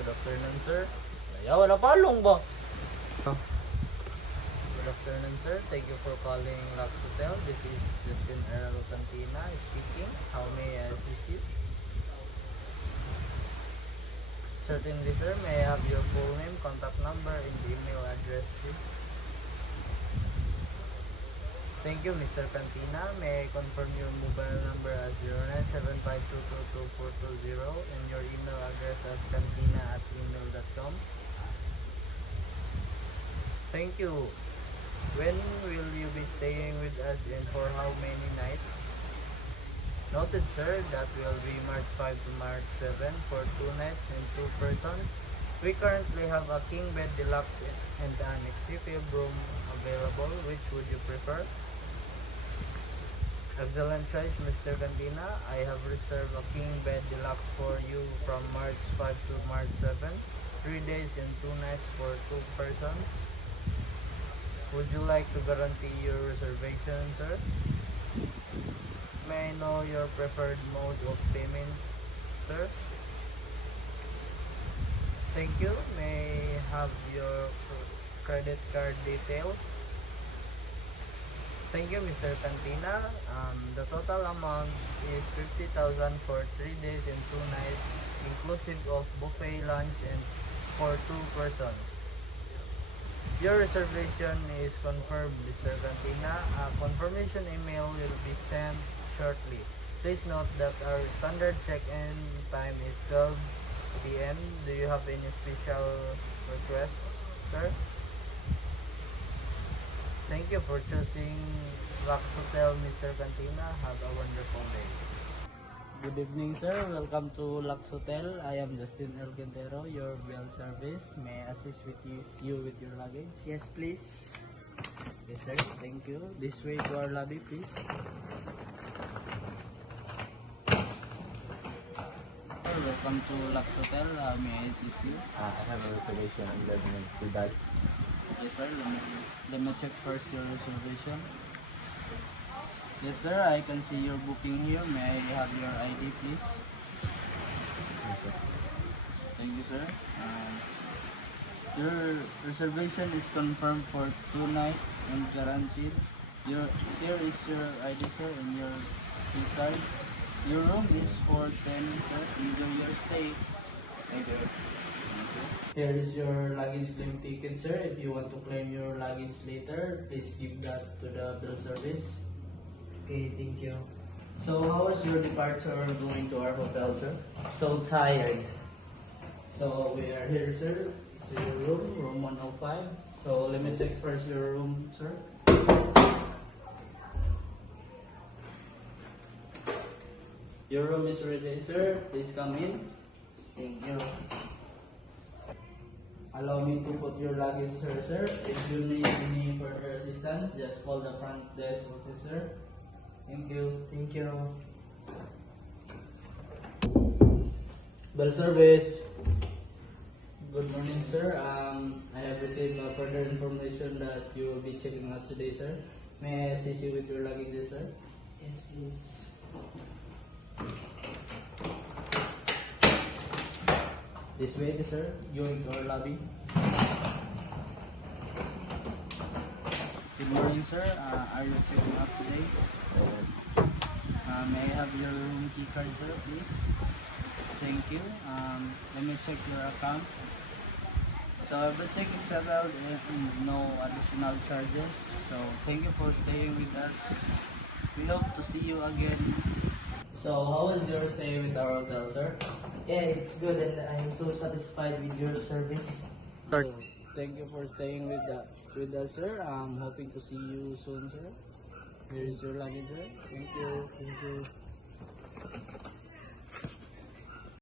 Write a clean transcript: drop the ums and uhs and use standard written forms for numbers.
Good afternoon, sir. Ayaw, wala palong ba? Good afternoon, sir. Thank you for calling Lux Hotel. This is Justin Earl Cantina speaking. How may I assist you? Certainly, sir. May I have your full name, contact number, and email address, please? Thank you, Mr. Cantina. May I confirm your mobile number as 0975222420 and your email address as cantina@gmail.com? Thank you. When will you be staying with us and for how many nights? Noted, sir. That will be March 5 to March 7 for 2 nights and 2 persons. We currently have a king bed deluxe and an executive room available. Which would you prefer? Excellent choice, Mr. Cantina. I have reserved a king bed deluxe for you from March 5 to March 7. 3 days and 2 nights for 2 persons. Would you like to guarantee your reservation, sir? May I know your preferred mode of payment, sir? Thank you. May I have your credit card details? Thank you, Mr. Cantina. The total amount is 50,000 for 3 days and 2 nights, inclusive of buffet lunch and for 2 persons. Your reservation is confirmed, Mr. Cantina. A confirmation email will be sent shortly. Please note that our standard check-in time is 12 p.m. Do you have any special requests, sir? Thank you for choosing Lux Hotel, Mr. Cantina. Have a wonderful day. Good evening, sir. Welcome to Lux Hotel. I am Justin El Quintero, your bell service. May I assist with you with your luggage? Yes, please. Yes, sir. Thank you. This way to our lobby, please. Welcome to Lux Hotel. May I assist you? I have a reservation on the with that. Yes, sir. Let me check first your reservation. Yes, sir. I can see your booking here. May I have your ID, please? Yes, sir. Thank you, sir. Your reservation is confirmed for 2 nights and guaranteed. Here is your ID, sir, and your key card. Your room is for 10, sir. Enjoy your stay. Thank you. Here is your luggage claim ticket, sir. If you want to claim your luggage later, please give that to the bill service. Okay, thank you. So, how was your departure going to our hotel, sir? So tired. So, we are here, sir. So, your room 105. So, let me check first your room, sir. Your room is ready, sir. Please come in. Thank you. Allow me to put your luggage, sir. If you need any further assistance, just call the front desk officer. Thank you. Thank you. Bell service. Good morning, sir. I have received further information that you will be checking out today, sir. May I assist you with your luggage, sir? Yes, please. This way, sir. Going to our lobby. Good morning, sir. Are you checking out today? Yes. May I have your room key card, sir, please? Thank you. Let me check your account. So everything is settled and no additional charges. So thank you for staying with us. We hope to see you again. So how was your stay with our hotel, sir? Yeah, it's good and I'm so satisfied with your service. Thank you for staying with us, sir. I'm hoping to see you soon, sir. Here is your luggage, sir. Thank you. Thank you.